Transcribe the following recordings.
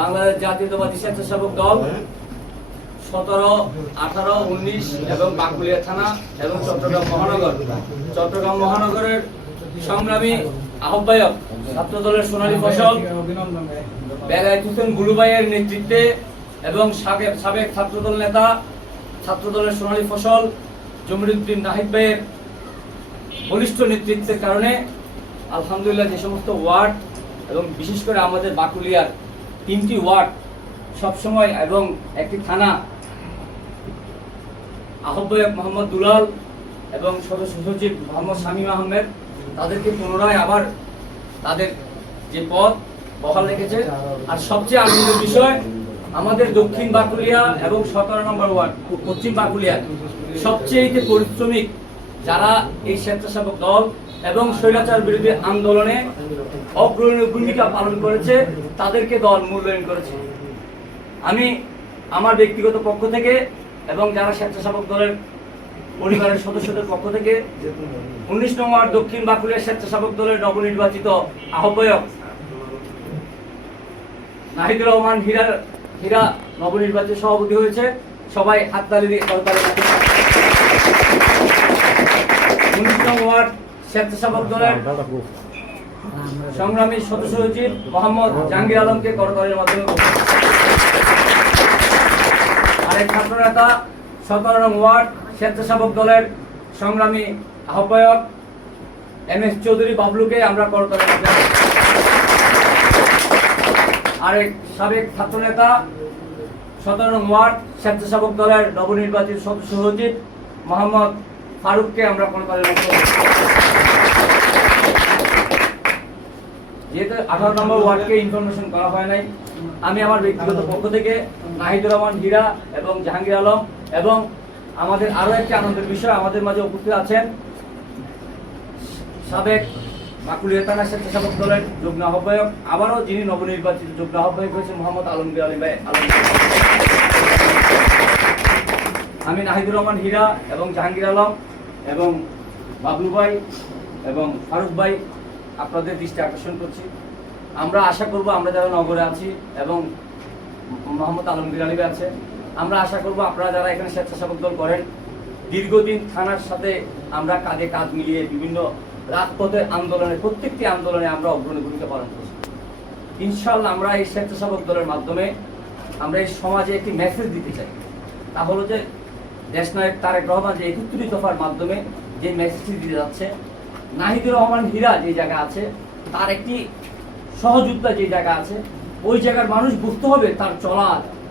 বাংলাদেশ জাতীয়তাবাদী স্বেচ্ছাসেবক দল, সতেরো, আঠারো, উনিশ এবং বাঁকুড়িয়া থানা এবং চট্টগ্রাম মহানগর। চট্টগ্রাম মহানগরের সংগ্রামী আহ্বায়ক ছাত্র দলের সোনালী ফসল বেলায়েত হোসেন গুলুবাইয়ের নেতৃত্বে এবং সাবেক সাবেক ছাত্রদল নেতা, ছাত্রদলের সোনালী ফসল, জমিরুদ্দিন নাহিদ ভাইয়ের বলিষ্ঠ নেতৃত্বের কারণে আলহামদুলিল্লাহ যে সমস্ত ওয়ার্ড এবং বিশেষ করে আমাদের বাকুলিয়ার তিনটি ওয়ার্ড সবসময় এবং একটি থানা, আহ্বায়ক মোহাম্মদ দুলাল এবং সদস্য সচিব মোহাম্মদ শামীম আহমেদ, তাদেরকে পুনরায় আবার তাদের যে পদ বহাল রেখেছে। আর সবচেয়ে আনন্দের বিষয়, আমাদের দক্ষিণ বাকুলিয়া এবং সতেরো নম্বর ওয়ার্ড, পশ্চিম বাকুলিয়া সবচেয়ে পরিশ্রমিক যারা এই স্বেচ্ছাসেবক দল এবং স্বৈরাচার বিরোধী আন্দোলনে অগ্রণী ভূমিকা পালন করেছে, তাদেরকে দল মূল্যায়ন করেছে আমি আমার ব্যক্তিগত পক্ষ থেকে এবং যারা স্বেচ্ছাসেবক দলের পরিবারের সদস্যদের পক্ষ থেকে উনিশ নম্বর দক্ষিণ বাঁকুড়িয়া স্বেচ্ছাসেবক দলের নবনির্বাচিত আহ্বায়ক নাহিদুর রহমান হীরা হীরা নবনির্বাচিত সভাপতি হয়েছে সবাই হাততালি দিয়ে রাখুন। ওয়ার্ড স্বেচ্ছাসেবক দলের সংগ্রামী সদস্য সচিব মোহাম্মদ জাহাঙ্গীর আলমকে করতালির মাধ্যমে আরেক ছাত্র নেতা সতেরো নং ওয়ার্ড স্বেচ্ছাসেবক দলের সংগ্রামী আহ্বায়ক এম এস চৌধুরী বাবলুকে আমরা করতালি মাধ্যমে আরেক সাবেক ছাত্র নেতা সতেরো নং ওয়ার্ড স্বেচ্ছাসেবক দলের নবনির্বাচিত সদস্য সচিব মোহাম্মদ ফারুককে আমরা করতালি মাধ্যমে যেহেতু আঠারো নম্বর ওয়ার্ডকে ইনফরমেশন করা হয় নাই, আমি আমার ব্যক্তিগত পক্ষ থেকে নাহিদুর রহমান হীরা এবং জাহাঙ্গীর আলম এবং আমাদের আরও একটি আনন্দের বিষয় আমাদের মাঝে উপস্থিত আছেন সাবেক বাকুলিয়া থানা স্বেচ্ছাসেবক দলের যুগ্ম আহ্বায়ক, আবারও যিনি নবনির্বাচিত যুগ্ম আহ্বায়ক হয়েছেন মোহাম্মদ আলমগীর আলী ভাই আলমগীর। আমি নাহিদুর রহমান হীরা এবং জাহাঙ্গীর আলম এবং বাবলু ভাই এবং ফারুক ভাই আপনাদের দৃষ্টি আকর্ষণ করছি। আমরা আশা করব আমরা যারা নগরে আছি এবং মোহাম্মদ আলমগীর আলী আছে, আমরা আশা করব আপনারা যারা এখানে স্বেচ্ছাসেবক দল করেন, দীর্ঘদিন থানার সাথে আমরা কাঁধে কাঁধ মিলিয়ে বিভিন্ন রাজপথের আন্দোলনে, প্রত্যেকটি আন্দোলনে আমরা অগ্রণী ভূমিকা পালন করছি। ইনশাল্লাহ আমরা এই স্বেচ্ছাসেবক দলের মাধ্যমে আমরা এই সমাজে একটি মেসেজ দিতে চাই। তা হলো যে দেশনায়ক তারেক রহমান যে একত্রিশ দফার মাধ্যমে যে মেসেজটি দিতে যাচ্ছে, নাহিদুর রহমান হীরা যে জায়গা আছে, তার একটি সহযোদ্ধা যে জায়গা আছে, ওই জায়গার মানুষ বুঝতে হবে তার চলা,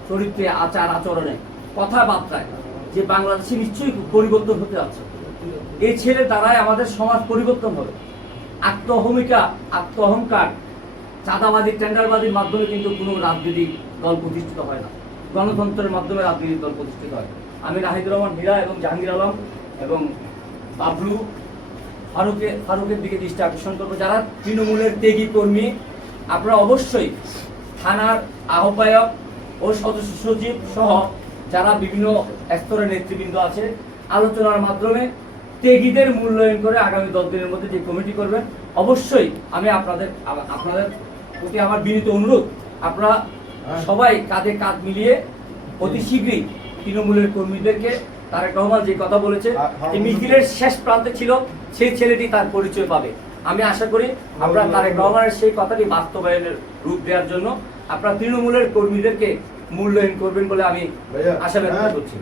চরিত্রে, আচার, আচরণে, কথাবার্তায়, যে বাংলাদেশে নিশ্চয়ই পরিবর্তন হতে যাচ্ছে। এই ছেলে দ্বারাই আমাদের সমাজ পরিবর্তন হবে। আত্মহমিকা আত্ম অহংকার চাঁদাবাদী টেন্ডারবাদীর মাধ্যমে কিন্তু কোনো রাজনৈতিক দল প্রতিষ্ঠিত হয় না। গণতন্ত্রের মাধ্যমে রাজনৈতিক দল প্রতিষ্ঠিত হয়। আমি নাহিদুর রহমান হীরা এবং জাহাঙ্গীর আলম এবং বাবলু ফারুকের ফারুকের দিকে দৃষ্টি আকর্ষণ করব। যারা তৃণমূলের ত্যাগী কর্মী, আপনারা অবশ্যই থানার আহ্বায়ক ও সদস্য সচিব সহ যারা বিভিন্ন স্তরের নেতৃবৃন্দ আছে, আলোচনার মাধ্যমে ত্যাগীদের মূল্যায়ন করে আগামী দশ দিনের মধ্যে যে কমিটি করবেন, অবশ্যই আমি আপনাদের আপনাদের প্রতি আমার বিনীত অনুরোধ, আপনারা সবাই কাঁধে কাঁধ মিলিয়ে অতি শীঘ্রই তৃণমূলের কর্মীদেরকে তারেক রহমান যে কথা বলেছে যে মিছিলের শেষ প্রান্তে ছিল সেই ছেলেটি তার পরিচয় পাবে। আমি আশা করি আমরা তারেক রহমানের সেই কথাটি বাস্তবায়নের রূপ দেওয়ার জন্য আপনারা তৃণমূলের কর্মীদেরকে মূল্যায়ন করবেন বলে আমি আশা ব্যক্ত করছি।